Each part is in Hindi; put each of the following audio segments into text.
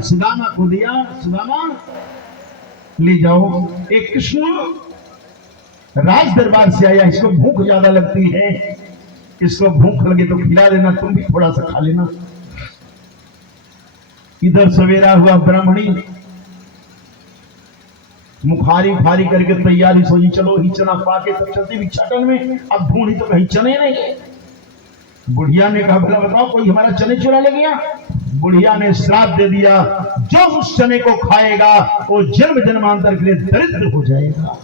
सुदामा को दिया, सुदामा ले जाओ। एक कृष्ण राज दरबार से आया, इसको भूख ज्यादा लगती है, इसको भूख लगे तो खिला देना, तुम भी थोड़ा सा खा लेना। इधर सवेरा हुआ, ब्राह्मणी मुखारी फारी करके तैयारी सोची, चलो ही चना पाके तब चलते भिक्षाटन में। अब ढूंढी तो कहीं चने नहीं। बुढ़िया ने कहा भला बताओ कोई हमारा चने चुरा ले गया। बुढ़िया ने श्राप दे दिया, जो उस चने को खाएगा वो जन्म जन्मांतर के लिए दरिद्र हो जाएगा।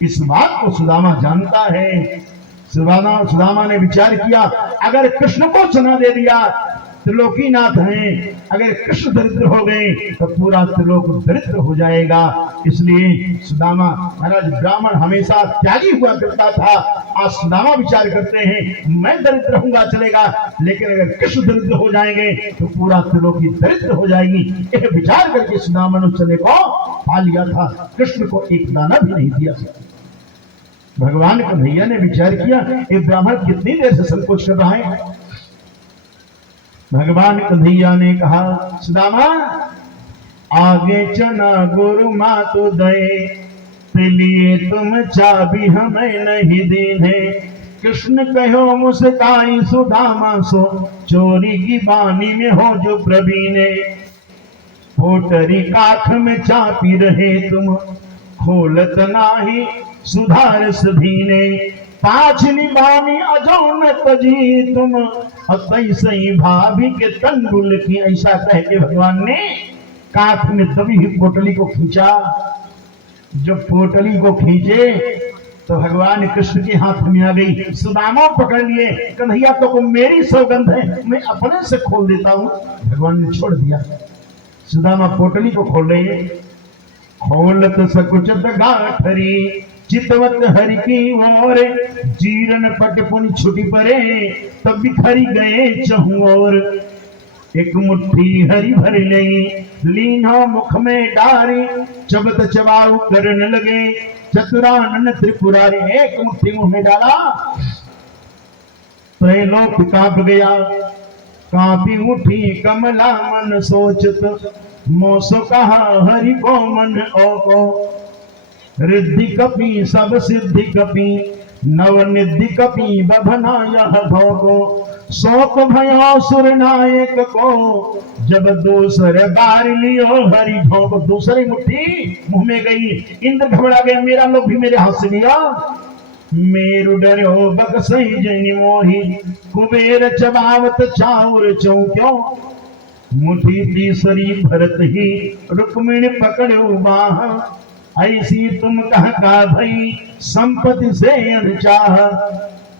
इस बात को सुदामा जानता है। सुदामा ने विचार किया, अगर कृष्ण को चना दे दिया, त्रिलोकीनाथ हैं, अगर कृष्ण दरिद्र हो गए तो पूरा त्रिलोक दरिद्र हो जाएगा। इसलिए सुदामा महाराज ब्राह्मण हमेशा त्यागी हुआ करता था। आज सुदामा विचार करते हैं मैं दरिद्र रहूंगा चलेगा, लेकिन अगर कृष्ण दरिद्र हो जाएंगे तो पूरा त्रिलोकी दरिद्र हो जाएगी। यह विचार करके सुदामा ने चने को पा लिया था, कृष्ण को एक दाना भी नहीं दिया। भगवान कन्हैया ने विचार किया ये ब्राह्मण कितनी देर से संकोच कर रहा है। भगवान कन्हैया ने कहा सुदामा आगे चना गुरु मातु दे, लिए तुम चाबी हमें नहीं दीने। कृष्ण कहो मुस्काई सुदामा सो, चोरी की बानी में हो जो प्रवीणे। पोटरी काठ में चापी रहे तुम, खोलत नाही सुधार सधीने। पाँच निबानी अजोनत जी तुम, सही भाभी के तंडुल की। ऐसा कह के भगवान ने काठ में दबी हुई पोटली को खींचा। जब पोटली को खींचे तो भगवान कृष्ण के हाथ में आ गई। सुदामा पकड़ लिए, कन्हैया तो मेरी सौगंध है, मैं अपने से खोल देता हूं। भगवान ने छोड़ दिया। सुदामा पोटली को खोल रहे, खोलत सकुचत गाठरी, चितवत हरि की ओर, जीरन पट पुन छुटी परे, तब बिखरी गए चहु और। एक मुट्ठी हरि भर ले, लीना मुख में डारी, चबत चबाऊ करन लगे, चतुरानन त्रिपुरारी। एक मुट्ठी मुंह में डाला, त्रैलोक कांप गया। कांपी उठी कमला मन सोचत, मोसो कहा हरि को मन ओ को। रिद्धि कपि सब सिद्धि कपि, नव निधि कपि बभना यह भोगो। शोक भयो सुर नायक को, जब दूसर बार लियो हरि भोग। दूसरी मुट्ठी मुंह में गई, इंद्र घबरा गया, मेरा लोग भी मेरे हाथ से लिया। मेरु डरो बकसई जनि मोही, कुबेर चबावत चाउर चौक्यों। मुट्ठी तीसरी भरत ही, रुक्मिणी पकड़ो बाह, ऐसी तुम कह का भई संपत्ति से अनचाह।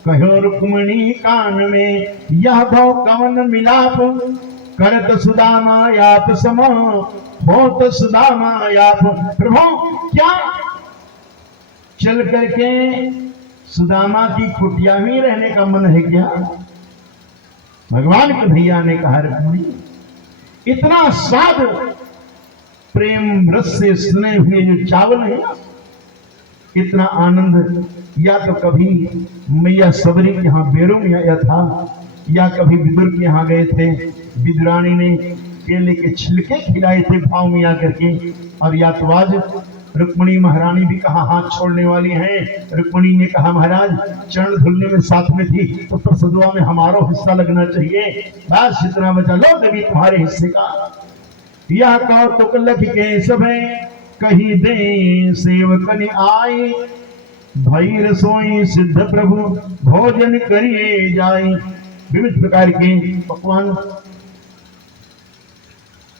कहो रुक्मिणी कान में यह भव कवन मिलाप, करत सुदामा याप सम होत सुदामा याप। प्रभु क्या चल करके सुदामा की कुटिया में रहने का मन है क्या? भगवान कन्हैया ने कहा रुक्मिणी इतना स्वाद प्रेम रस से सुने हुए जो चावल है, इतना आनंद या तो कभी मैया सबरी के यहाँ बेरों में आया था, या कभी विदुर के यहाँ गए थे, विदुरानी ने केले के छिलके खिलाए थे भाव में आकर के। और या तो आज रुक्मिणी महारानी भी कहा हाथ छोड़ने वाली है। रुक्मिणी ने कहा महाराज चरण धुलने में साथ में थी तो प्रसदुआ में हमारा हिस्सा लगना चाहिए, बस जितना बचा लो देवी तुम्हारे हिस्से का। यह कौतुक लख के सब कही दे सेवकन आई, भई रसोई सिद्ध प्रभु भोजन करिए जाई। विविध प्रकार के पकवान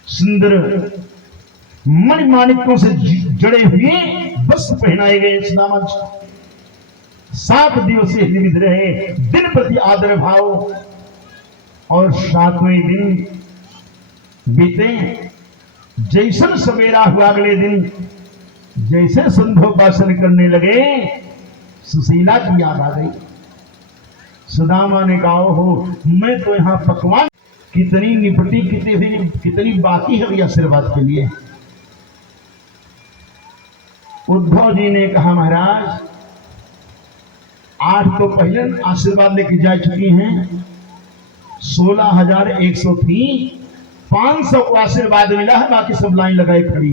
सुंदर मणिमाणिकों से जड़े हुए वस्त्र पहनाए गए। सुदामा 7 दिवसीय विविध रहे, दिन प्रति आदर भाव। और 7वें दिन बीते, जैसन सवेरा हुआ अगले दिन जैसे संध्योपासन करने लगे, सुशीला की याद आ गई। सुदामा ने कहा हो मैं तो यहाँ पकवान कितनी निपटी कितनी बाकी है भैया आशीर्वाद के लिए। उद्धव जी ने कहा महाराज 8 तो पहले आशीर्वाद लेके जा चुकी हैं, 16,100 थी, 500 को आशीर्वाद मिला है, बाकी सब लाइन लगाई खड़ी।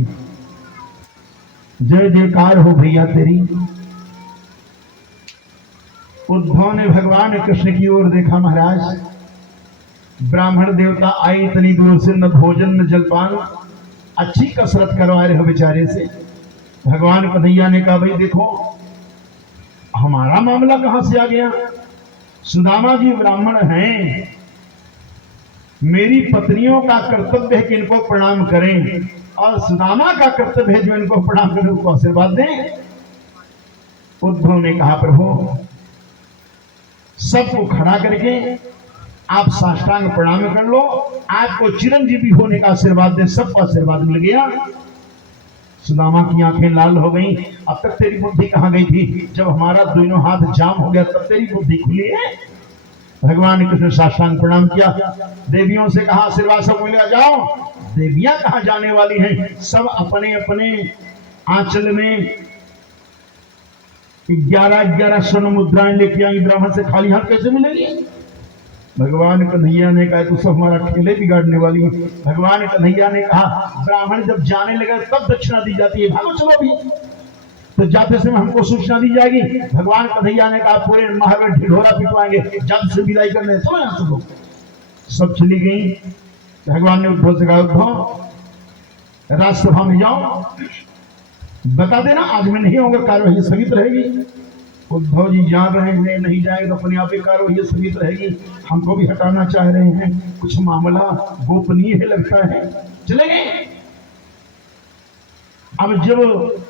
जय जयकार हो भैया तेरी। उद्धव ने भगवान कृष्ण की ओर देखा, महाराज ब्राह्मण देवता आई इतनी दूर से, न भोजन न जलपान, अच्छी कसरत करवा रहे हो बेचारे से। भगवान कन्हैया ने कहा भाई देखो हमारा मामला कहां से आ गया, सुदामा जी ब्राह्मण हैं, मेरी पत्नियों का कर्तव्य है कि इनको प्रणाम करें, और सुदामा का कर्तव्य है जो इनको प्रणाम करें उनको आशीर्वाद दें। उद्धव ने कहा प्रभु सबको खड़ा करके आप साष्टांग प्रणाम कर लो, आपको चिरंजीवी होने का आशीर्वाद दे। सबको आशीर्वाद मिल गया। सुदामा की आंखें लाल हो गईं। अब तक तेरी बुद्धि कहां गई थी? जब हमारा दोनों हाथ जाम हो गया तब तेरी बुद्धि खुली है। भगवान कृष्ण साष्टांग प्रणाम किया, देवियों से कहा आशीर्वाद सब मिलेगा, जाओ। देवियां कहां जाने वाली हैं? सब अपने अपने आंचल में 11 स्वर्ण मुद्राएं लेके आई। ब्राह्मण से खाली हाथ कैसे मिलेगी? भगवान कन्हैया ने कहा तू सब हमारा ठेले बिगाड़ने वाली है। भगवान कन्हैया ने कहा ब्राह्मण जब जाने लगा तब दक्षिणा दी जाती है, भागो चलो अभी। तो जाते समय हमको सूचना दी जाएगी। भगवान कन्हैया ने कहा पूरे महल में ढिढोरा पिटवाएंगे, जल्द से विदाई करने, चलो यहां से। लोग सब चली गई। भगवान ने उद्धव से कहा उद्धव राजसभा में जाओ, बता देना आज में नहीं होगा, कार्यवाही स्थगित रहेगी। उद्धव जी जा रहे हैं, नहीं जाएगा तो अपने आप ही कार्यवाही स्थगित रहेगी। हमको भी हटाना चाह रहे हैं, कुछ मामला गोपनीय है लगता है, चले गए। अब जब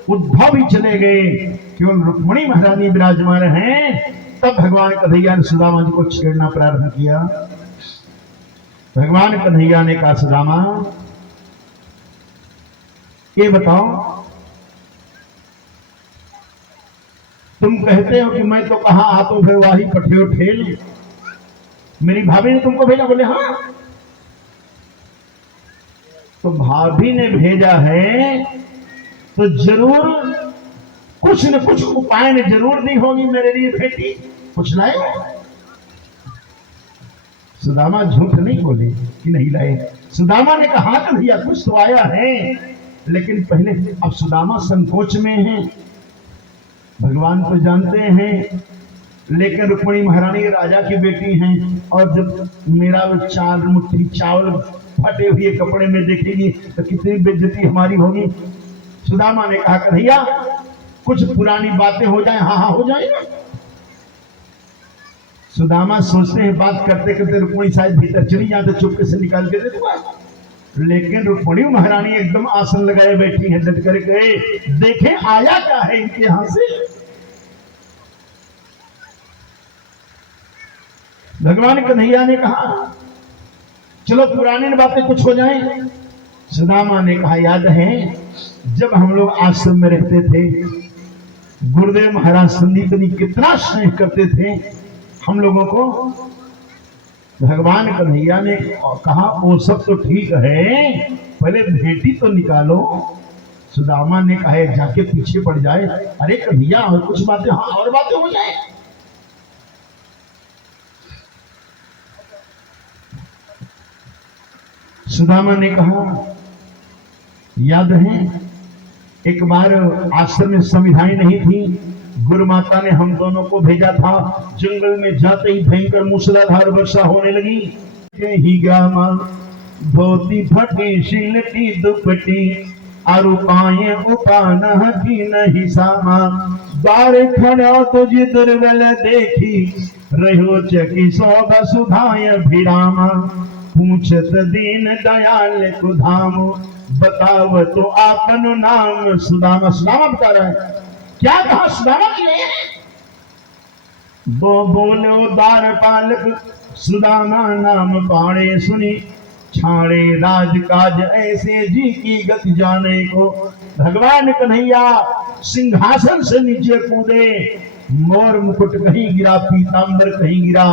उद्धव भी चले गए, केवल रुक्मिणी महारानी विराजमान हैं, तब भगवान कन्हैया ने सुदामा जी को छेड़ना प्रारंभ किया। भगवान कन्हैया ने कहा सुदामा ये बताओ तुम कहते हो कि मैं तो कहा आतो वाही पठियो ठेल, मेरी भाभी ने तुमको भेजा? बोले हाँ। तो भाभी ने भेजा है तो जरूर कुछ न कुछ उपाय ने जरूर दी होगी मेरे लिए बेटी, कुछ लाए? सुदामा झूठ नहीं बोले कि नहीं लाए। सुदामा ने कहा कि भैया कुछ तो आया है, लेकिन पहले अब सुदामा संकोच में है, भगवान तो जानते हैं, लेकिन रुक्मिणी महारानी राजा की बेटी हैं, और जब मेरा 4 मुट्ठी चावल फटे हुए कपड़े में देखेगी तो कितनी बेइज्जती हमारी होगी। सुदामा ने कहा कन्हैया कुछ पुरानी बातें हो जाए। हाँ हाँ हो जाएगा। सुदामा सोचते हैं बात करते करते रुक्मिणी शायद भीतर चली जाए तो चुपके से निकाल के दे दूंगा, लेकिन रुक्मिणी महारानी एकदम आसन लगाए बैठी है, डट करके देखें आया क्या है इनके यहां से। भगवान कन्हैया ने कहा चलो पुरानी बातें कुछ हो जाएं। सुदामा ने कहा याद है जब हम लोग आश्रम में रहते थे, गुरुदेव महाराज संदीपनी कितना स्नेह करते थे हम लोगों को। भगवान कन्हैया ने कहा वो सब तो ठीक है, पहले भेटी तो निकालो। सुदामा ने कहा जाके पीछे पड़ जाए। अरे कन्हैया और कुछ बातें, हाँ और बातें हो जाए। सुदामा ने कहा याद है एक बार आश्रम में संविधान नहीं थी, गुरु माता ने हम दोनों को भेजा था, जंगल में जाते ही भयंकर मूसलाधार वर्षा होने लगी। ही गामा धोती फटी शिलटी दुपटी आरु पाए उपान की नहीं सामा, द्वार खड़ा तुझ दुर्बल देखी रहो चकी सौभ सुधाय भिरामा, पूछत दीन दयाल कुधाम बताव तो आपन नाम। सुदामा सुदामा बता रहा है क्या कहा सुदामा के लिए? वो बोलो द्वारपालक सुदामा नाम पाणे सुनी, छाड़े राजकाज ऐसे जी की गति जाने को। भगवान कन्हैया सिंहासन से नीचे कूदे, मोर मुकुट कहीं गिरा, पीतांबर कहीं गिरा,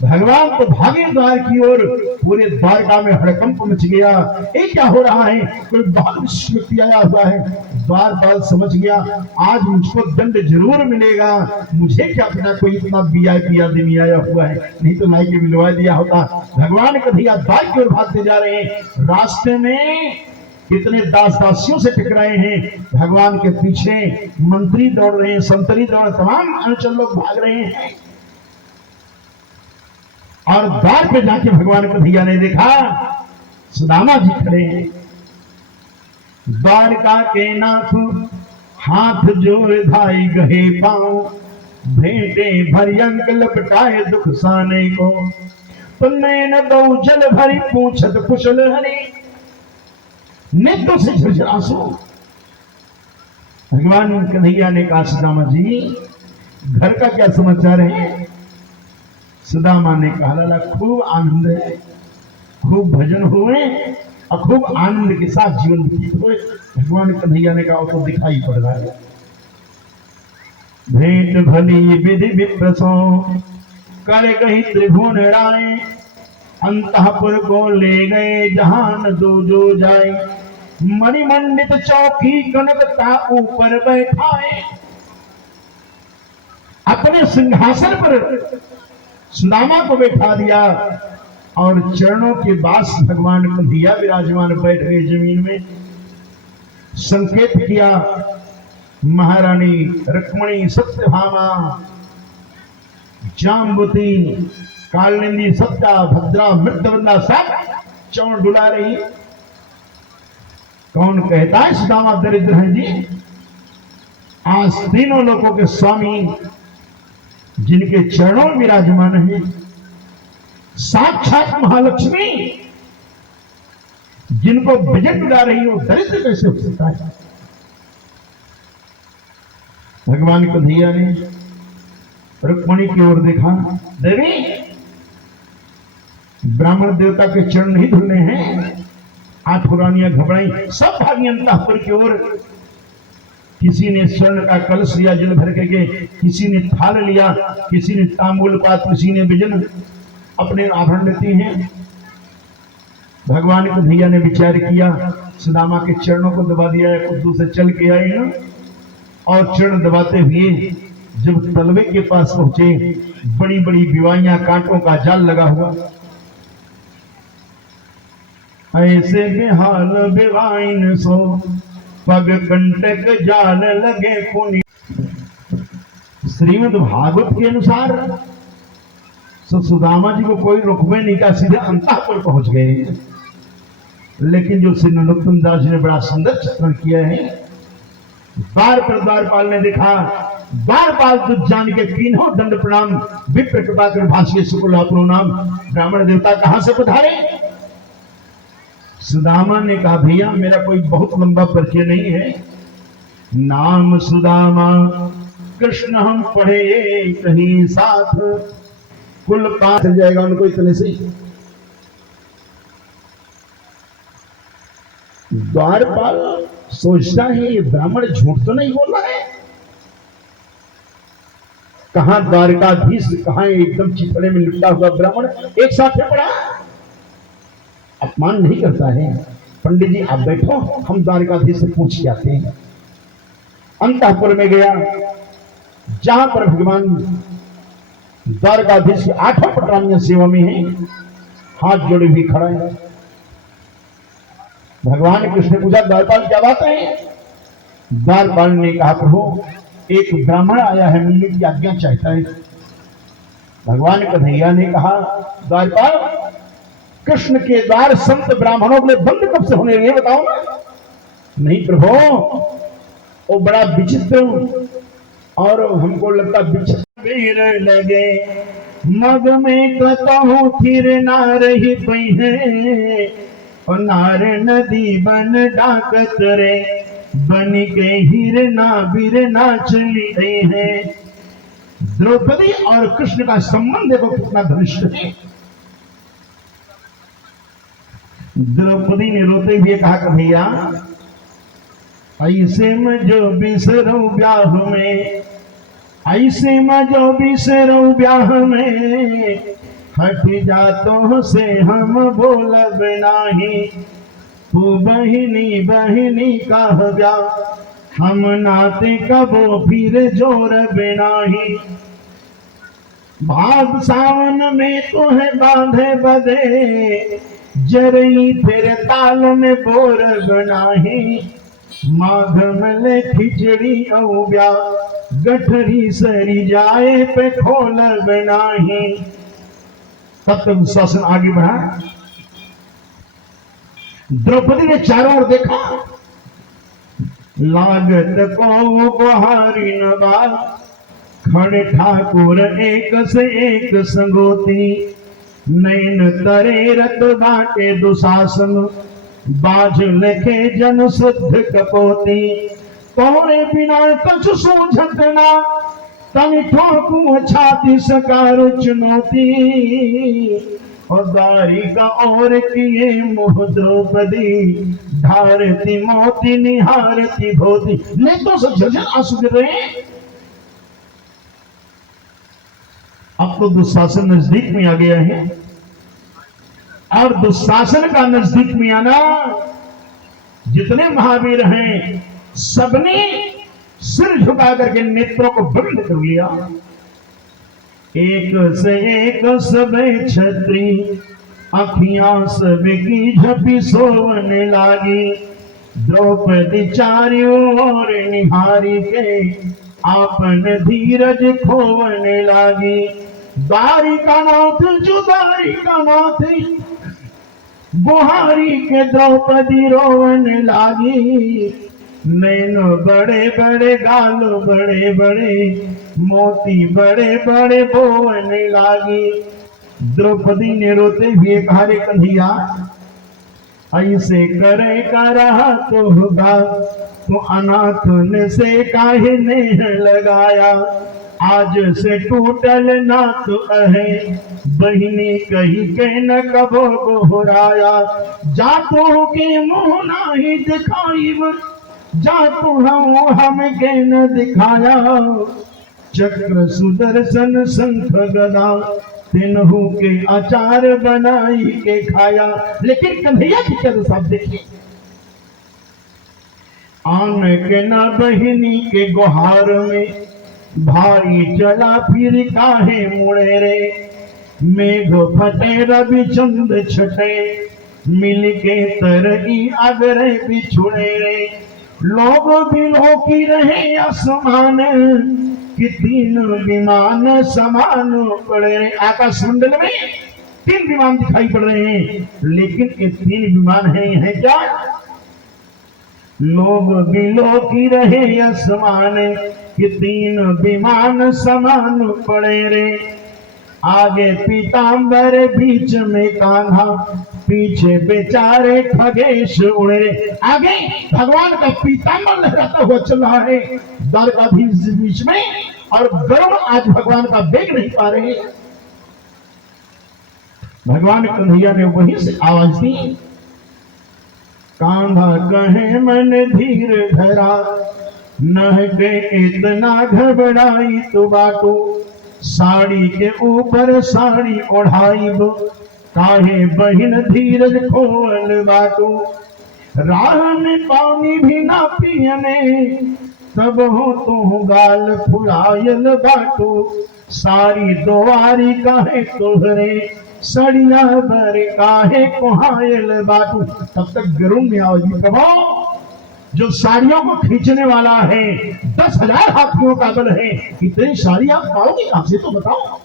भगवान तो भागे द्वार की ओर। पूरे द्वारका में हड़कंप मच गया। ये क्या हो रहा है? कोई बाल व्यक्ति आया हुआ है। द्वारपाल समझ गया आज मुझको दंड जरूर मिलेगा। मुझे क्या पता कोई इतना वीआईपी आदमी आया हुआ है, नहीं तो लाई के मिलवा दिया होता। भगवान कन्हैया द्वार की ओर भागते जा रहे हैं। रास्ते में कितने दास दासियों से टकराए हैं। भगवान के पीछे मंत्री दौड़ रहे हैं, संतरी दौड़, तमाम अनुचर लोग भाग रहे हैं। और द्वार पे जाके भगवान कन्हैया ने देखा सुदामा जी खड़े हैं। द्वारका के नाथ हाथ जोड़ धाई गहे पांव, भेंटे भरियंक लपटाए दुख साने को, तुमने न दो जल भरी पूछत कुशल हरी, नेत्रों से झरझर आंसू। भगवान कन्हैया ने कहा सुदामा जी घर का क्या समाचार है? सुदामा ने कहा लाला खूब आनंद है, खूब भजन हुए और खूब आनंद के साथ जीवन व्यतीत हुए। भगवान कन्हैया ने कहा तो दिखाई पड़ रहा है। भेंट भली विधि विप्रसो कर गई त्रिभुवन राय, अंतःपुर को ले गए जहान दो जो जाए, मणिमंडित चौकी कनकता ऊपर बैठाए। अपने सिंहासन पर सुदामा को बैठा दिया और चरणों के पास भगवान कन्हैया विराजमान बैठ गए जमीन में। संकेत किया महारानी रुक्मिणी, सत्यभामा, जाम्बुती, कालिंदी, सत्या, भद्रा, मृत्यवंदा सब चौड़ डुला रही। कौन कहता है सुदामा दरिद्र है जी? आज तीनों लोगों के स्वामी जिनके चरणों में विराजमान है, साक्षात महालक्ष्मी जिनको विजय उड़ा रही हो, दरिद्र कैसे हो सकता है? भगवान कन्हैया ने रुक्मिणी की ओर देखा। देवी ब्राह्मण देवता के चरण नहीं धुलने हैं। 8 रानियां घबराई, सब भागी अंतःपुर की ओर। किसी ने स्वर्ण का कलश लिया जल भर के, किसी ने थाल लिया, किसी ने तांबूल पात, किसी ने बिजन अपने आभरण लेती हैं। भगवान कन्हैया ने विचार किया सुदामा के चरणों को दबा दिया है, कुछ दूर से चल के आए ना, और चरण दबाते हुए जब तलवे के पास पहुंचे, बड़ी बड़ी बिवाइयां, कांटों का जाल लगा हुआ। ऐसे बेहाल बेवाइन सो पग कंटक जाल लगे पुनि। श्रीमद् भागवत के अनुसार सुदामा जी को कोई रुकवे नहीं का, सीधे अंतःपुर पहुंच गए। लेकिन जो श्री नरोत्तम दास जी ने बड़ा सुंदर चित्रण किया है। द्वार पर द्वारपाल ने देखा, द्वारपाल तुझ जान के तीनों दंड प्रणाम, विप्र कृपा कर भाष्य शुक्ल नाम, ब्राह्मण देवता कहां से पधारे? सुदामा ने कहा भैया मेरा कोई बहुत लंबा परिचय नहीं है, नाम सुदामा कृष्ण हम पढ़े कहीं साथ, कुल पास चल जाएगा उनको इतने से। द्वारपाल सोचता है ये ब्राह्मण झूठ तो नहीं बोल रहा है। कहां द्वारकाधीश, कहां एकदम चिथड़े में लिपटा हुआ ब्राह्मण एक साथ में पड़ा, अपमान नहीं करता है। पंडित जी आप बैठो, हम द्वारकाधीश से पूछ के आते हैं। अंतःपुर में गया जहां पर भगवान द्वारकाधीश की 8 पटरानियां सेवा में हैं, हाथ जोड़े हुए खड़ा है। भगवान कृष्ण ने पूछा द्वारपाल क्या बात है? द्वारपाल ने कहा प्रभु एक ब्राह्मण आया है, मिलने की आज्ञा चाहता है। भगवान कन्हैया ने कहा द्वारपाल कृष्ण के द्वार संत ब्राह्मणों के लिए बंद कब से होने लगे बताओ ना। नहीं प्रभु वो बड़ा विचित्र और हमको लगता विचित्र लगे, मग में कतहु थिर ना रही पई है, और नार नदी बन डाकत रे, बन के हिरना बिरना चली गई है। द्रौपदी और कृष्ण का संबंध देखो कितना घनिष्ठ है। द्रौपदी ने रोते हुए कहा कन्हैया ऐसे में जो बिसरो ब्याह में, ऐसे में जो बिसरो ब्याह में, हट जातों से हम बोलब नाही, तू बहिनी बहिनी कह जा, हम नाते कबो फिर जोरब नाही। भाद सावन में तुहे बांधे बदे, जरई फिर ताल में बोरब नाही। माघ मले खिचड़ी औब्या, गठरी सरी जाए पे खोलब नाही। तब तक दुशासन आगे बढ़ा। द्रौपदी ने चारों ओर देखा, लागत को गुहारी नबा, खड़े ठाकुर एक से एक संगोती। नैन तरे रत बाटे दुशासन, बाज लेके जन शुद्ध कपोती। तोरे बिना कछु सूझत ना, तनि ठोकू छाती सकार चुनौती। और द्वारिका और किए मुह द्रौपदी, धारती मोती निहारती भोती। नेत्रों से झरझर आंसू गिर रहे हैं। अब तो दुशासन नजदीक में आ गया है, और दुशासन का नजदीक में आना, जितने महावीर हैं सबने सिर झुका करके नेत्रों को बंद कर लिया। एक से एक सब छत्री, अखियां सब की झपी सोने लागी। द्रौपदी चारों ओर निहारी के, आपन धीरज खोवने लागी। द्वारिका नाथ जो द्वारिका नाथ, गुहारी के द्रौपदी रोवने लागी। नैनो बड़े बड़े, गालो बड़े बड़े, मोती बड़े बड़े बोने लागी। द्रौपदी ने रोते हुए कहा, रे कन्हैया ऐसे करे का रहा तो होगा, तो अनाथन से काहे नेह लगाया। आज से टूटल नाथ है, बहिनी कही के न कबो गोहराया। जातो के मुँह नाही दिखाई, जातो हम के न दिखाया। चक्र सुदर्शन शंख गदा, तिन्हू के अचार बनाई के खाया। लेकिन कन्हैया की तरह सब देखिए, आन के न बहिनी के गुहार में, भारी चला फिर काहे मुड़े रे। मेघ फटे रवि चंद छटे, मिल के तरई अगरे बिछुड़े रे। लोग बिलो की रहे आसमान, कि तीन विमान समान पड़े रहे। आकाश मंडल में 3 विमान दिखाई पड़ रहे हैं, लेकिन ये 3 विमान हैं क्या? लोग बिलो की रहे आसमान, कि 3 विमान समान पड़े रे। आगे पीताम्बर बीच में कान्हा, पीछे बेचारे खगेश उड़े। आगे भगवान का पीताम्बर लहराता हुआ चल रहा है द्वारकाधीश बीच में, और गरुड़ आज भगवान का वेग नहीं पा रहे। भगवान कन्हैया ने वहीं से आवाज दी, कान्हा कहे मन धीर धरा, न के इतना घबराई तू बाटू। साड़ी के ऊपर साड़ी ओढ़ाई, काहे बहिन धीरज खोल बाटू। राह में पानी भी ना पियने, तब हो तू गाल फुलायल बाटू। सारी दोवारी काहे तोहरे, सड़िया बर काहे कोहायल बाटू। तब तक गरुड़ में आवाज, प्रभु जो साड़ियों को खींचने वाला है, 10,000 हाथियों का बल है, इतनी साड़ी आप पाओगे आपसे, तो बताओ।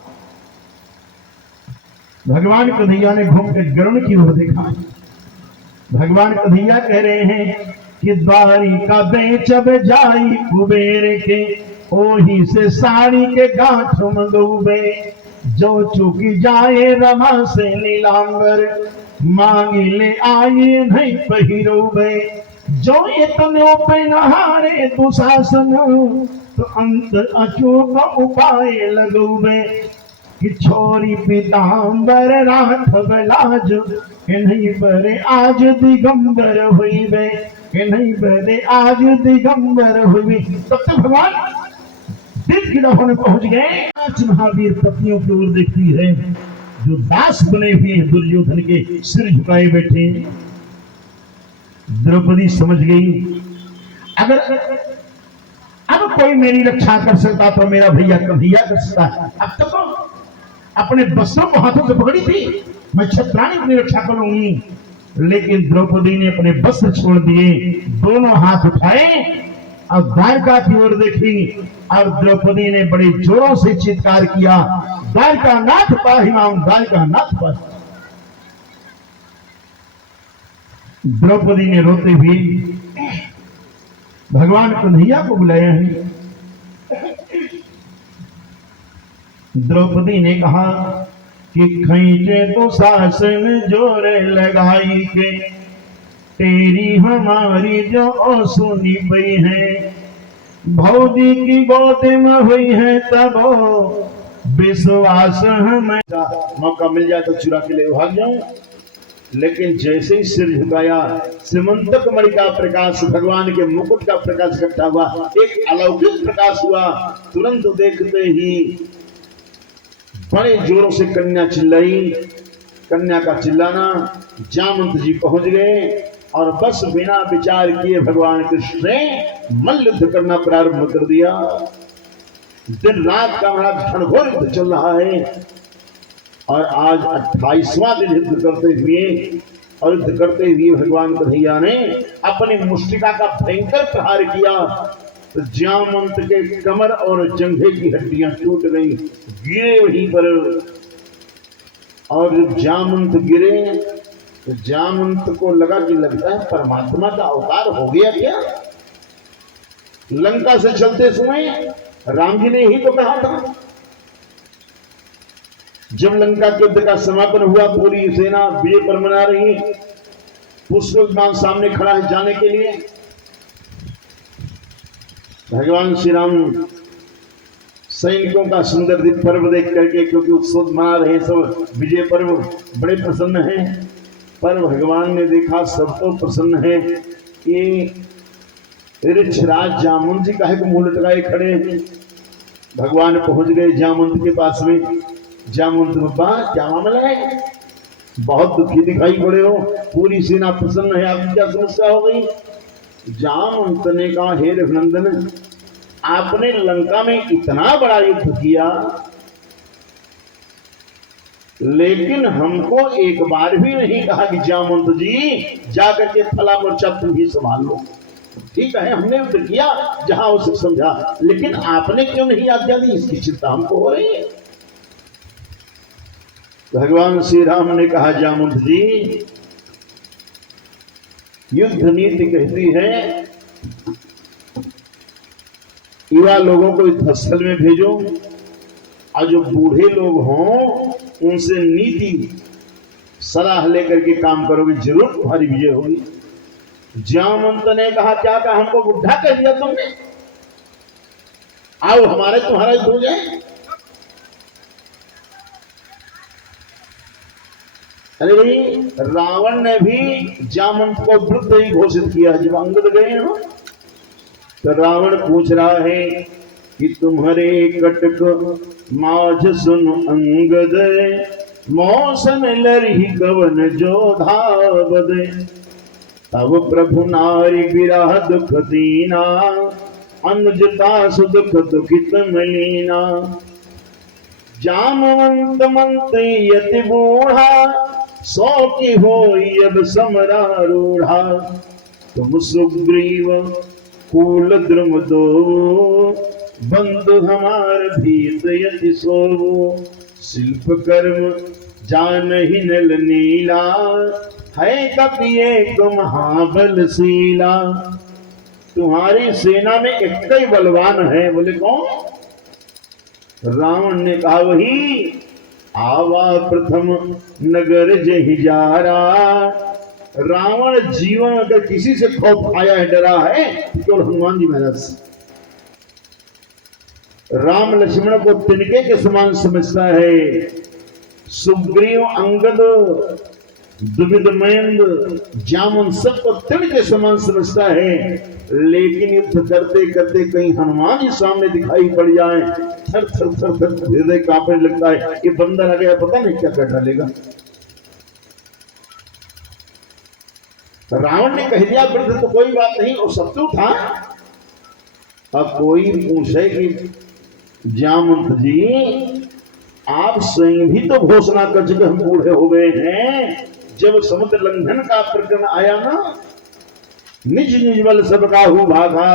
भगवान कन्हैया ने घूम कर गरुड़ की ओर देखा। भगवान कन्हैया कह रहे हैं कि द्वारिका बेचब जाई कुबेर के, ओही से साड़ी के गांठ मंगूबे। जो चुकी जाए रमा से नीलांबर, मांगी ले आए नहीं पहिरोबे। जो इतने पे नहारे दुशासन, तो अंत अचूक उपाय लगूबे। कि छोरी पीताम्बर राठव लाज, नहीं बरे आज दिगंबर हुईबे, नहीं बरे आज दिगंबर हुई। तब तक भगवान दिल की होने पहुंच गए। 5 महावीर पत्नियों की ओर देखती है, जो दास बने हुए हैं दुर्योधन के, सिर झुकाए बैठे। द्रौपदी समझ गई, अगर अब कोई मेरी रक्षा कर सकता तो मेरा भैया कन्हैया कर सकता है। अब तक तो अपने वस्त्रों को हाथों से पकड़ी थी, मैं छत्राणी अपनी रक्षा करूंगी। लेकिन द्रौपदी ने अपने वस्त्र छोड़ दिए, दोनों हाथ उठाए और द्वारका की ओर देखी, और द्रौपदी ने बड़े जोरों से चित्कार किया, द्वारका नाथ पाहि माम, द्वारका नाथ पाहि। द्रौपदी ने रोते हुए भगवान कन्हैया को बुलाया है। द्रौपदी ने कहा कि खींचे तो शासन जोर लगाई के, तेरी हमारी जो सुनी पई है, भौजी की गोद में हुई है तब विश्वास हमें। मौका मिल जाए तो चुरा के ले भाग जाऊं, लेकिन जैसे ही सिर झुकाया, सिमंतक मणि का प्रकाश, भगवान के मुकुट का प्रकाश इकट्ठा हुआ, एक अलौकिक प्रकाश हुआ। तुरंत देखते ही बड़े जोरों से कन्या चिल्लाई। कन्या का चिल्लाना, जामवंत जी पहुंच गए और बस बिना विचार किए भगवान कृष्ण ने मल्ल युद्ध करना प्रारंभ कर दिया। दिन रात का हमारा घनघोर युद्ध चल रहा है और आज 28वां दिन युद्ध करते हुए भगवान कन्हैया ने अपनी मुष्टिका का भयंकर प्रहार किया तो जामवंत के कमर और जंघे की हड्डियां टूट गई, गिरे वहीं पर। और जब जामवंत गिरे तो जामवंत को लगा कि लगता है परमात्मा का अवतार हो गया क्या। लंका से चलते समय राम जी ने ही तो कहा था, जब लंका के युद्ध का समापन हुआ, पूरी सेना विजय पर मना रही, पुष्पक सामने खड़ा है जाने के लिए, भगवान श्री राम सैनिकों का सुंदर पर्व देख करके, क्योंकि उत्सव मना रहे सब, विजय पर्व, बड़े प्रसन्न हैं। पर भगवान ने देखा सब तो प्रसन्न है, कि ऋक्षराज जामवंत जी काहे को मुंह लटकाए खड़े हैं। भगवान पहुंच गए जामवंत के पास में। जामवंत बाबा क्या मामला है, बहुत दुखी दिखाई पड़े हो, पूरी सेना प्रसन्न है, आपकी क्या समस्या हो गई। जामवंत ने कहा, हे रघुनंदन, आपने लंका में इतना बड़ा युद्ध किया, लेकिन हमको एक बार भी नहीं कहा कि जामवंत जी जाकर के फला मोर्चा तुम ही संभाल लो। ठीक है, हमने युद्ध किया जहां उसे समझा, लेकिन आपने क्यों नहीं आज्ञा दी, इसकी चिंता हमको हो रही है। भगवान श्री राम ने कहा, जामवंत जी, युद्ध नीति कहती है युवा लोगों को इस स्थल में भेजो, और जो बूढ़े लोग हों उनसे नीति सलाह लेकर के काम करोगे, जरूर तुम्हारी विजय होगी। जामवंत ने कहा, क्या कहा, हमको बुढ़ा कह दिया तुमने, आओ हमारे तुम्हारा युद्ध हो जाए। अरे भाई, रावण ने भी जामवंत को वृद्ध ही घोषित किया। जब अंगद गए हो तो रावण पूछ रहा है कि तुम्हारे कटक माझ सुन अंगद, मौसम लरही कवन जोधा बदे, तब प्रभु नारी विरह दुख दीना, अनुजता सुदुख दुखित मलीना। जामवंत मंत यति बूढ़ा, सौ की हो अब समरारूढ़ा, तुम सुग्रीव कुल द्रुम दो, बंधु हमार भीत यति सोवो, शिल्प कर्म जान ही नल नीला, है कपिये को महाबलशीला। तुम्हारी सेना में एक ही बलवान है। बोले कौन? रावण ने कहा, वही आवा प्रथम नगर जहि जारा। रावण जीवन अगर किसी से खौफ खाया है, डरा है, केवल हनुमान जी महाराज। राम लक्ष्मण को तिनके के समान समझता है। सुग्रीव अंगद दुविधमयंद जामुन सबको तिल के समान समझता है, लेकिन युद्ध करते करते कहीं हनुमान जी सामने दिखाई पड़ जाए, थर थर थर थर हृदय कांपने लगता है। ये बंदर आ गया, पता नहीं क्या कर डालेगा। रावण ने कह दिया वृद्ध तो कोई बात नहीं, वो शत्रु था। अब कोई पूछे कि जामवंत जी आप स्वयं भी तो घोषणा कर चुके हम बूढ़े हो गए हैं। जब समुद्र लंघन का प्रकरण आया ना, निज निज बल सबका हु भागा,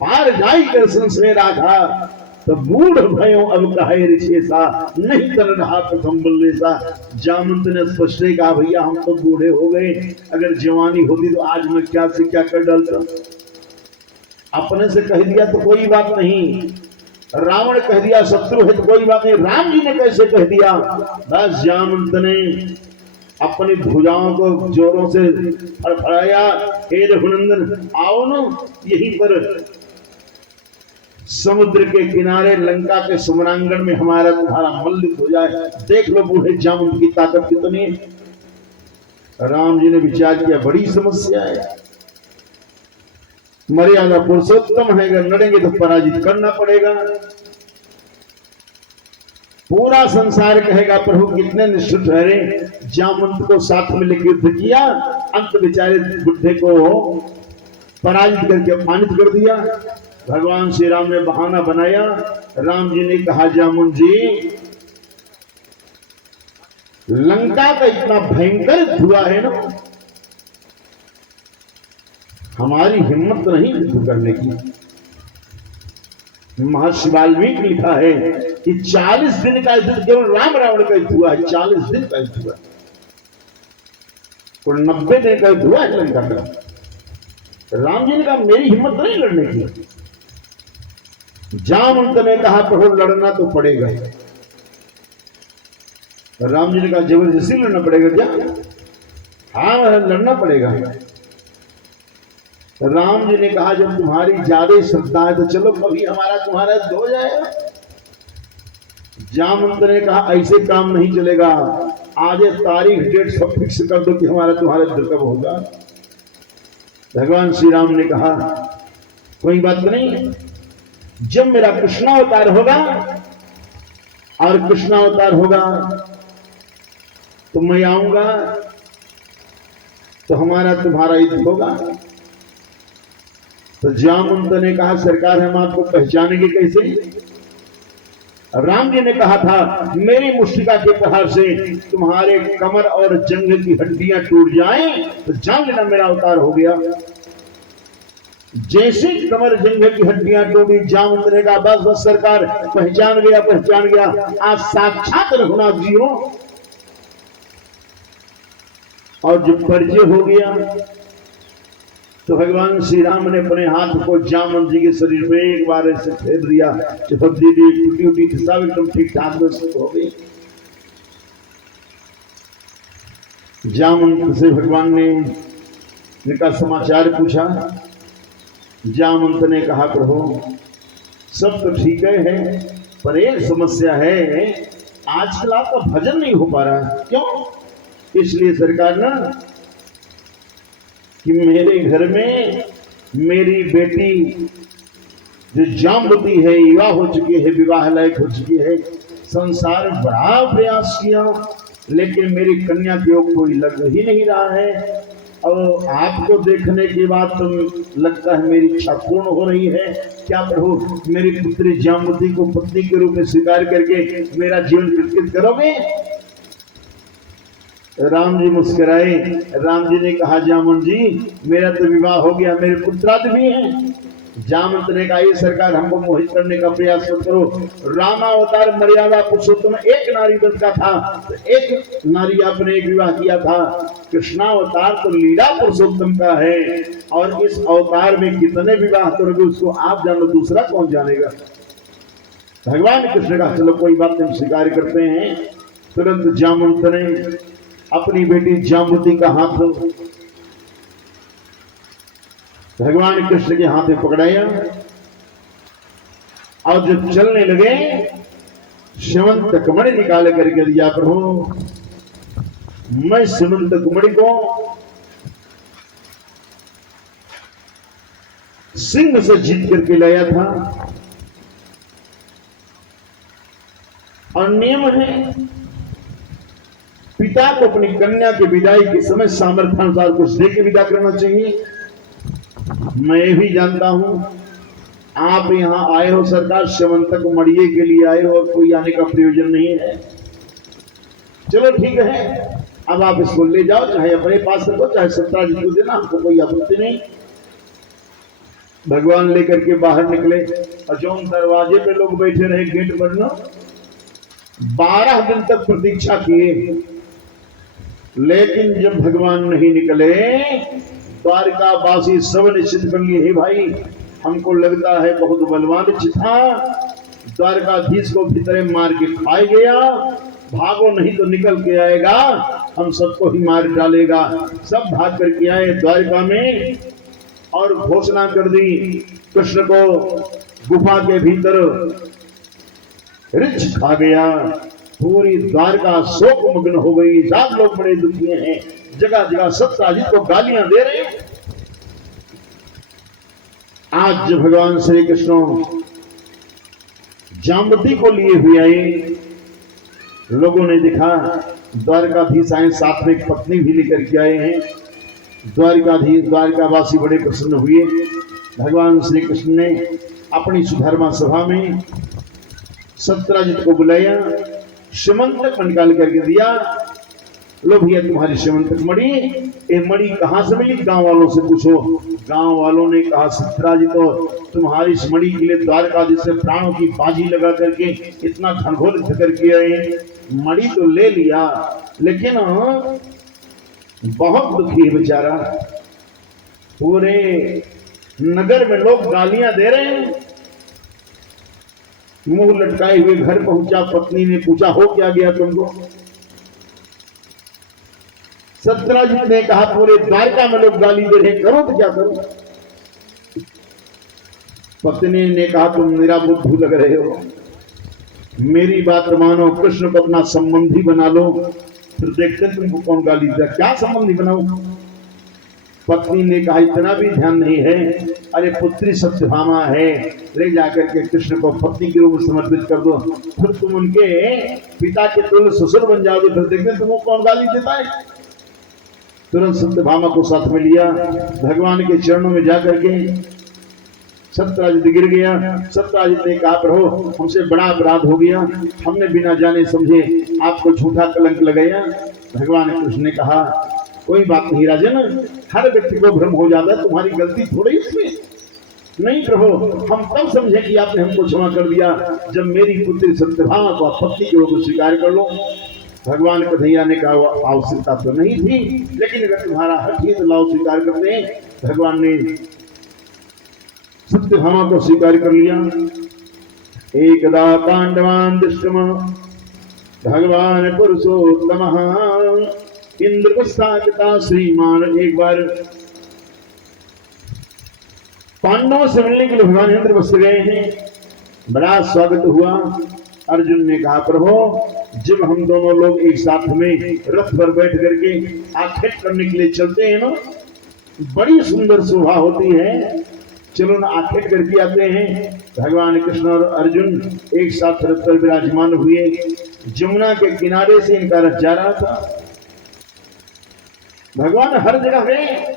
पार जाई कर संशय राधा, तो बूढ़ भयो अब कहे ऋषेसा, नहीं तर रहा प्रथम बल्लेसा। जामवंत ने स्पष्ट कहा भैया हम तो बूढ़े हो गए, अगर जवानी होती तो आज मैं क्या से क्या कर डालता। अपने से कह दिया तो कोई बात नहीं, रावण कह दिया शत्रु है तो कोई बात नहीं, राम जी ने कैसे कह दिया। बस जामवंत ने अपनी भुजाओं को जोरों से फड़फड़ाया, हे रघुनंदन आओ न यहीं पर समुद्र के किनारे लंका के सुमनांगण में हमारा तुम्हारा मल्ल हो जाए, देख लो बूढ़े जामुन की ताकत कितनी है। राम जी ने विचार किया बड़ी समस्या है, मर्यादा पुरुषोत्तम है, अगर लड़ेंगे तो पराजित करना पड़ेगा। पूरा संसार कहेगा प्रभु कितने निष्ठुर ठहरे, जामवंत को साथ में लेकर युद्ध किया, अंत बेचारे बुढ़े को पराजित करके अपमानित कर दिया। भगवान श्री राम ने बहाना बनाया। राम जी ने कहा जामुन जी लंका का इतना भयंकर धुआं है ना, हमारी हिम्मत नहीं युद्ध करने की। महर्षि वाल्मीकि लिखा है कि 40 दिन का युद्ध केवल राम रावण का युद्ध हुआ है, 40 दिन का युद्ध हुआ, और 90 दिन का युद्ध हुआ है लंका का। राम जी ने कहा मेरी हिम्मत नहीं लड़ने की। जामवंत ने कहा प्रभु लड़ना तो पड़ेगा। राम जी ने कहा जबरदस्ती लड़ना पड़ेगा क्या? हाँ लड़ना पड़ेगा। राम जी ने कहा जब तुम्हारी ज्यादा श्रद्धा है तो चलो कभी हमारा तुम्हारा युद्ध हो जाएगा। जामवंत ने कहा ऐसे काम नहीं चलेगा, आज तारीख डेट सब फिक्स कर दो कि हमारा तुम्हारा युद्ध कब होगा। भगवान श्री राम ने कहा कोई बात नहीं, जब मेरा कृष्णावतार होगा और कृष्णावतार होगा तो मैं आऊंगा तो हमारा तुम्हारा युद्ध होगा। तो जामवंत ने कहा सरकार हम आपको पहचानेंगे कैसे? राम जी ने कहा था मेरी मुष्टिका के प्रहार से तुम्हारे कमर और जंघ की हड्डियां टूट जाएं तो जान लेना मेरा अवतार हो गया। जैसे कमर जंघ की हड्डियां टूटी, जामवंत ने कहा बस बस सरकार पहचान गया, आज साक्षात रघुनाथ जी हो। और जब परिचय हो गया तो भगवान श्री राम ने अपने हाथ को जामवंत जी के शरीर पे एक बार ऐसे फेर दिया, हड्डी टूटी उटी सब एकदम ठीक ठाक हो गई। जामवंत से भगवान ने इनका समाचार पूछा। जामवंत ने कहा प्रभु सब तो ठीक है पर एक समस्या है, आजकल आपका भजन नहीं हो पा रहा है। क्यों? इसलिए सरकार ना कि मेरे घर में मेरी बेटी जो जामवती है युवा हो चुकी है, विवाह लायक हो चुकी है, संसार में बड़ा प्रयास किया लेकिन मेरी कन्या के योग कोई लग ही नहीं रहा है। और आपको देखने के बाद तो लगता है मेरी इच्छा पूर्ण हो रही है। क्या प्रभु मेरी पुत्री जामवती को पत्नी के रूप में स्वीकार करके मेरा जीवन व्यतीत करोगे? राम जी मुस्कुराए। राम जी ने कहा जामवंत जी मेरा तो विवाह हो गया, मेरे पुत्रादि भी हैं। जामवंत ने कहा ये सरकार हमको मोहित करने का प्रयास मत करो। रामावतार मर्यादा पुरुषोत्तम एक नारी बन का था तो एक नारी आपने एक विवाह किया था। कृष्णावतार तो लीला पुरुषोत्तम का है और इस अवतार में कितने विवाह करोगे उसको आप जानो, दूसरा कौन जानेगा। भगवान कृष्ण का चलो कोई बात नहीं स्वीकार करते हैं। तुरंत जामवंत ने अपनी बेटी जामवती का हाथ भगवान कृष्ण के हाथ में पकड़ाया और जब चलने लगे श्यवंत कमर निकाल करके दिया प्रभु मैं सुमंत कुमारी को सिंह से जीत करके लाया था, और नियम है पिता को अपनी कन्या के विदाई के समय सामर्थ्यानुसार कुछ दे के विदा करना चाहिए। मैं ये भी जानता हूं आप यहां आए हो सरकार श्यमंतक मड़िए के लिए आए हो, और कोई आने का प्रयोजन नहीं है। चलो ठीक है, अब आप इसको ले जाओ, चाहे अपने पास रखो चाहे सत्राजित को देना, हमको कोई आपत्ति नहीं। भगवान लेकर के बाहर निकले और जो दरवाजे पे लोग बैठे रहे गेट पर ना, 12 दिन तक प्रतीक्षा किए, लेकिन जब भगवान नहीं निकले द्वारका वासी सब निश्चित कर लिए, हे भाई हमको लगता है बहुत बलवान था, द्वारकाधीश को भीतर मार के खाए गया, भागो नहीं तो निकल के आएगा, हम सबको ही मार डालेगा। सब भाग करके आए द्वारका में और घोषणा कर दी कृष्ण को गुफा के भीतर रिछ खा गया। पूरी द्वारका शोक मग्न हो गई, सब लोग बड़े दुखी हैं, जगह जगह सत्याजित को गालियां दे रहे हैं। आज भगवान श्री कृष्ण जाम्बती को लिए हुए आए, लोगों ने देखा द्वारकाधीश आए, साथ में एक पत्नी भी लेकर के आए हैं। द्वारकावासी बड़े प्रसन्न हुए। भगवान श्री कृष्ण ने अपनी सुधर्मा सभा में सत्राजित को बुलाया, श्यमंतक निकाल करके दिया, लो भैया तुम्हारी श्यमंतक मणि। ये मणि कहां से मिली? गांव वालों से पूछो। गांव वालों ने कहा सत्राजित तो तुम्हारी इस मणि के लिए द्वारकाधीश से प्राणों की बाजी लगा करके इतना घनघोर करके आए, मणि तो ले लिया लेकिन बहुत दुखी है बेचारा। पूरे नगर में लोग गालियां दे रहे हैं। मुंह लटकाए हुए घर पहुंचा, पत्नी ने पूछा हो क्या गया तुमको? सत्राजित ने कहा पूरे द्वारका में लोग गाली दे रहे, करो तो क्या करो? पत्नी ने कहा तुम मेरा बुद्धू लग रहे हो, मेरी बात मानो, कृष्ण को अपना संबंधी बना लो, फिर देखते तुमको कौन गाली दे। क्या संबंधी बनाओ? पत्नी ने कहा इतना भी ध्यान नहीं है, अरे पुत्री सत्यभामा है, ले जाकर के कृष्ण को पत्नी के रूप में समर्पित कर दो, फिर तुम उनके पिता के तुल्य ससुर बन जाओगे, फिर देखते तुमको कौन गाली देता है। तुरंत सत्यभामा को साथ में लिया, भगवान के चरणों में जाकर के सत्राजित गिर गया। सत्राजित ने कहा प्रभु हमसे बड़ा अपराध हो गया, हमने बिना जाने समझे आपको झूठा कलंक लगाया। भगवान कृष्ण ने कहा कोई बात नहीं राजन, हर व्यक्ति को भ्रम हो जाता है, तुम्हारी गलती थोड़ी इसमें नहीं प्रभु, हम तब समझे कि आपने हमको क्षमा कर दिया जब मेरी पुत्री सत्यभामा को पत्नी के रूप में स्वीकार कर लो। भगवान कन्हैया ने कहा आवश्यकता तो नहीं थी, लेकिन अगर तुम्हारा हक है तो लाओ स्वीकार करते हैं। भगवान ने सत्यभामा को स्वीकार कर लिया। एकदा पांडवान दृष्टम भगवान पुरुषोत्तम इंद्रप्रस्थापिता श्रीमान। एक बार पांडवों से मिलने के लिए भगवान इंद्रप्रस्थ गए हैं, बड़ा स्वागत हुआ। अर्जुन ने कहा प्रभु जब हम दोनों लोग एक साथ में रथ पर बैठ करके आखेट करने के लिए चलते हैं ना, बड़ी सुंदर शोभा होती है, चलो ना आखेट करके आते हैं। भगवान कृष्ण और अर्जुन एक साथ रथ पर विराजमान हुए। जमुना के किनारे से इनका रथ जा रहा था। भगवान हर जगह गए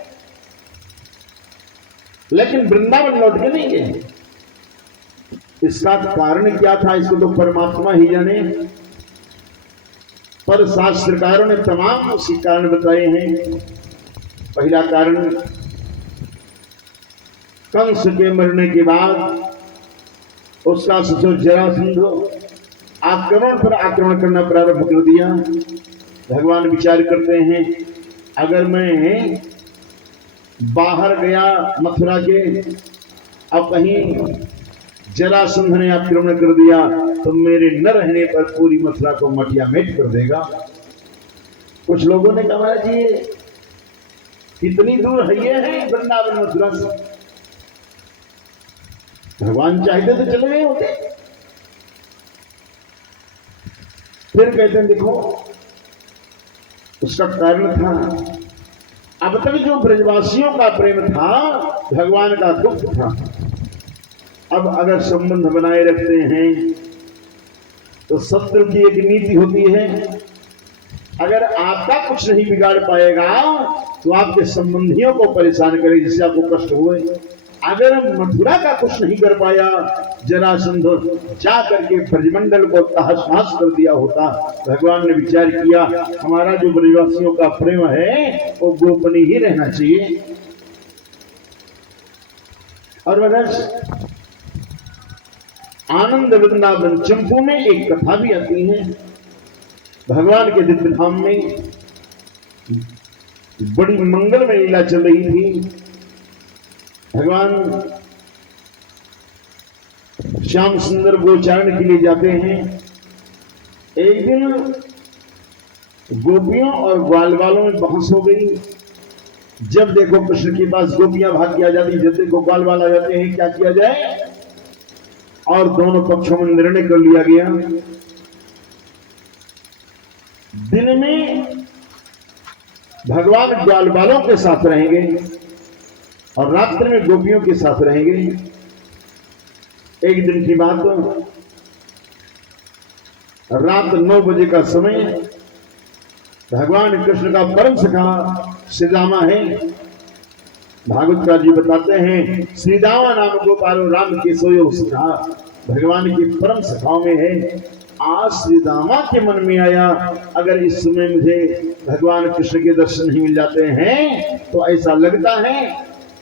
लेकिन वृंदावन लौट के नहीं गए। इसका कारण क्या था इसको तो परमात्मा ही जाने, पर शास्त्रकारों ने तमाम उसके कारण बताए हैं। पहला कारण कंस के मरने के बाद उसका ससुर जरासंध आक्रमण पर आक्रमण करना प्रारंभ कर दिया। भगवान विचार करते हैं अगर मैं बाहर गया मथुरा के, अब कहीं जरासंध ने आक्रमण कर दिया तो मेरे न रहने पर पूरी मथुरा को मटिया मेट कर देगा। कुछ लोगों ने कहा जी कितनी दूर है ये है वृंदावन मथुरा से, भगवान चाहते तो चले गए होते। फिर कहते हैं देखो उसका कारण था, अब तक जो ब्रजवासियों का प्रेम था भगवान का दुख था। अब अगर संबंध बनाए रखते हैं तो सत्य की एक नीति होती है, अगर आपका कुछ नहीं बिगाड़ पाएगा तो आपके संबंधियों को परेशान करे जिससे आपको कष्ट हुए। अगर मथुरा का कुछ नहीं कर पाया, जरासंध जा करके ब्रजमंडल को तहस नहस कर दिया होता। भगवान ने विचार किया हमारा जो ब्रजवासियों का प्रेम है वो गोपनीय ही रहना चाहिए। और वह आनंद वृंदावन चंपू में एक कथा भी आती है। भगवान के दिव्य धाम में बड़ी मंगलमय लीला चल रही थी। भगवान श्याम सुंदर गोचारण के लिए जाते हैं। एक दिन गोपियों और ग्वाल वालों में बहस हो गई। जब देखो कृष्ण के पास गोपियां भाग के आ जाती, जब देखो ग्वाल वाल आ जाते हैं, क्या किया जाए। और दोनों पक्षों में निर्णय कर लिया गया, दिन में भगवान ग्वाल वालों के साथ रहेंगे और रात्रि में गोपियों के साथ रहेंगे। एक दिन की बात, रात 9 बजे का समय, भगवान कृष्ण का परम सखा श्रीदामा है। भागवतकार जी बताते हैं श्रीदामा नाम गोपालो राम के सोयो सखा, भगवान की परम सखाओं में है। आज श्रीदामा के मन में आया अगर इस समय मुझे भगवान कृष्ण के दर्शन नहीं मिल जाते हैं तो ऐसा लगता है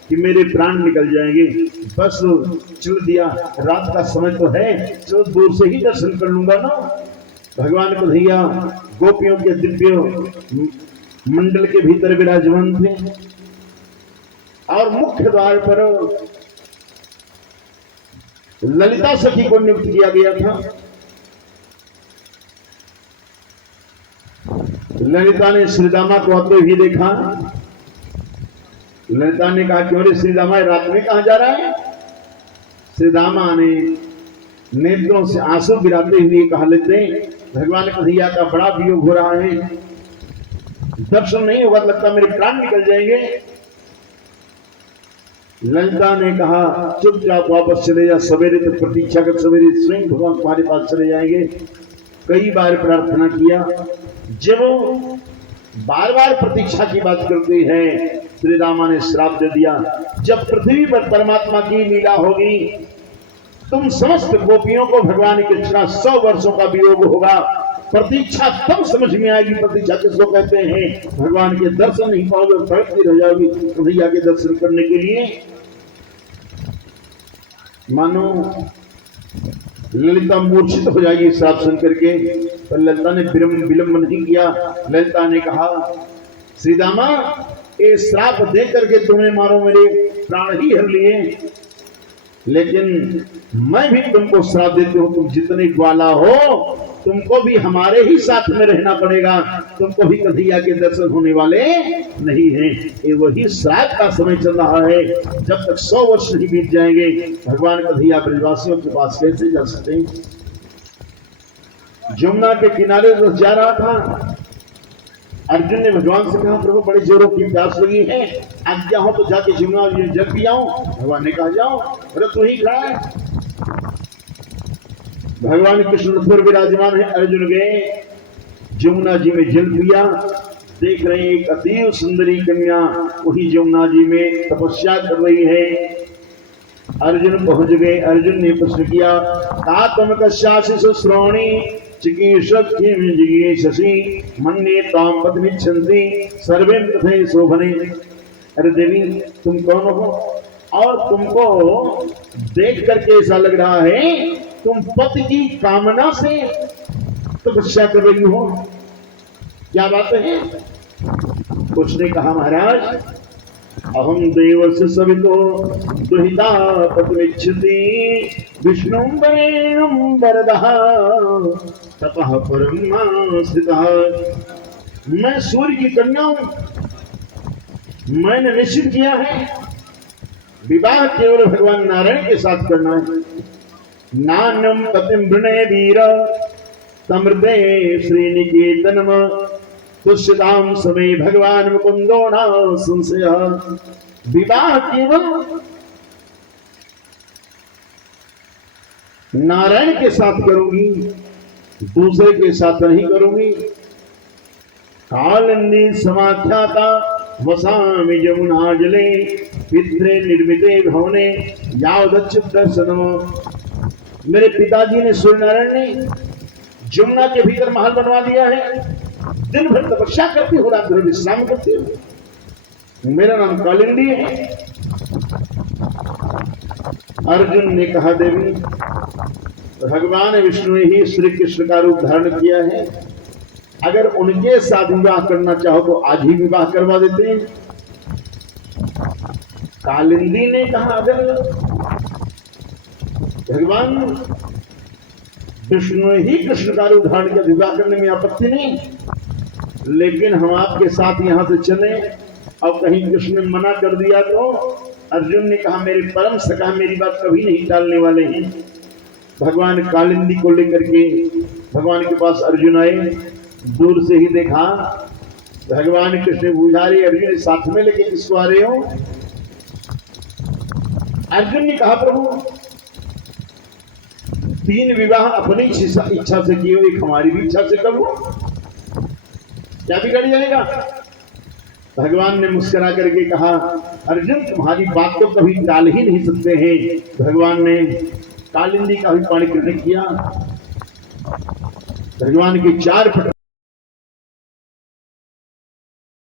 कि मेरे प्राण निकल जाएंगे। बस चल दिया, रात का समय तो है, चलो दूर से ही दर्शन कर लूंगा ना। भगवान कन्हैया गोपियों के दिव्य मंडल के भीतर विराजमान थे और मुख्य द्वार पर ललिता सखी को नियुक्त किया गया था। ललिता ने श्रीदामा को आते हुए देखा। ललिता ने कहा क्यों रे श्रीदामा रात में कहां जा रहा है। श्रीदामा ने नेत्रों से आंसू गिराते हुए कहा लेते भगवान कन्हैया का बड़ा वियोग हो रहा है, दर्शन नहीं होगा, लगता मेरे प्राण निकल जाएंगे। ललिता ने कहा चुपचाप वापस चले जा, सवेरे तक प्रतीक्षा कर, सवेरे स्वयं भगवान तुम्हारे पास चले जाएंगे। कई बार प्रार्थना किया। जब बार बार प्रतीक्षा की बात करते हैं, श्री रामा ने श्राप दे दिया जब पृथ्वी पर परमात्मा की लीला होगी तुम समस्त गोपियों को भगवान कृष्ण 100 वर्षों का वियोग होगा। प्रतीक्षा तब समझ में आएगी, प्रतीक्षा किसको कहते हैं। भगवान के दर्शन नहीं पाओगे, तड़पती रह जाओगी कन्हैया के दर्शन करने के लिए। मानो ललिता मूर्छित हो जाएगी श्राप सुन करके, पर ललिता ने विलंब नहीं किया। ललिता ने कहा श्रीदामा ये श्राप दे करके तुम्हें मारो, मेरे प्राण ही हर लिए, लेकिन मैं भी तुमको श्राप देती हूँ, तुम जितने ग्वाला हो तुमको भी हमारे ही साथ में रहना पड़ेगा, तुमको भी कन्हैया के दर्शन होने वाले नहीं हैं। ये वही श्राप का समय चल रहा है, जब तक 100 वर्ष नहीं बीत जाएंगे भगवान कन्हैया ब्रजवासियों के पास कैसे जा सकते हैं। जमुना के किनारे जा रहा था, अर्जुन ने भगवान से कहा प्रभु बड़े जोरों की प्यास लगी है, आज्ञा हो तो जाके जमुना जल पी आऊं। भगवान ने कहा जाओ, अरे तू ही खड़ा है। भगवान कृष्ण फिर विराजमान है। अर्जुन गए जमुना जी में जल पिया। देख रहे हैं एक अति सुंदरी कन्या वही जमुना जी में तपस्या कर रही है। अर्जुन पहुंच गए। अर्जुन ने प्रश्न किया का तुम कस्यासि श्रोणी चिकीर्षि मन्ये ताम पत्नीच्छन्ति सर्वे तथे शोभने। अरे देवी तुम कौन हो और तुमको देख करके ऐसा लग रहा है तुम पति की कामना से तपस्या कर रही हो, क्या बात है। उसने कहा महाराज अहम देवस्य सवितो दुहिता पत्नीच्छति विष्णु वरेण्यं वरदः तपः परमाश्रितः। मैं सूर्य की कन्या हूं, मैंने निश्चित किया है विवाह केवल भगवान नारायण के साथ करना है। नान्यम पतिम वृणे वीर तमृते श्रीनिकेतनम तुष्यताम समय भगवान मुकुंदो न संशय। विवाह केवल नारायण के साथ करूंगी, दूसरे के साथ नहीं करूंगी। कालिंदी समाख्याता वसामि यमुना जले पित्रे निर्मिते भवने यावदच्युत दर्शनम। मेरे पिताजी ने सूर्यनारायण ने जमुना के भीतर महल बनवा दिया है। दिन भर तपस्या करती हूँ, रात भर विश्राम करती हूँ। मेरा नाम कालिंदी है। अर्जुन ने कहा, देवी भगवान विष्णु ने ही श्री कृष्ण का रूप धारण किया है। अगर उनके साथ विवाह करना चाहो तो आज ही विवाह करवा देते हैं। कालिंदी ने कहा, अगर भगवान विष्णु ही कृष्ण का रूप धारण किया, विवाह करने में आपत्ति नहीं, लेकिन हम आपके साथ यहां से चले और कहीं कृष्ण ने मना कर दिया तो। अर्जुन ने कहा, मेरे परम सखा मेरी बात कभी नहीं टालने वाले हैं। भगवान कालिंदी को लेकर के भगवान के पास अर्जुन आए। दूर से ही देखा, भगवान कृष्ण बुझा रहे, अर्जुन साथ में लेके किसको आ रहे हो? अर्जुन ने कहा, प्रभु 3 विवाह अपनी इच्छा से किए, एक हमारी भी इच्छा से करूं, क्या बिगड़ जाएगा? भगवान ने मुस्कुरा करके कहा, अर्जुन तुम्हारी बात तो कभी टाल ही नहीं सकते हैं। भगवान ने कालिंदी का भी पाणी ग्रहण किया। भगवान के 4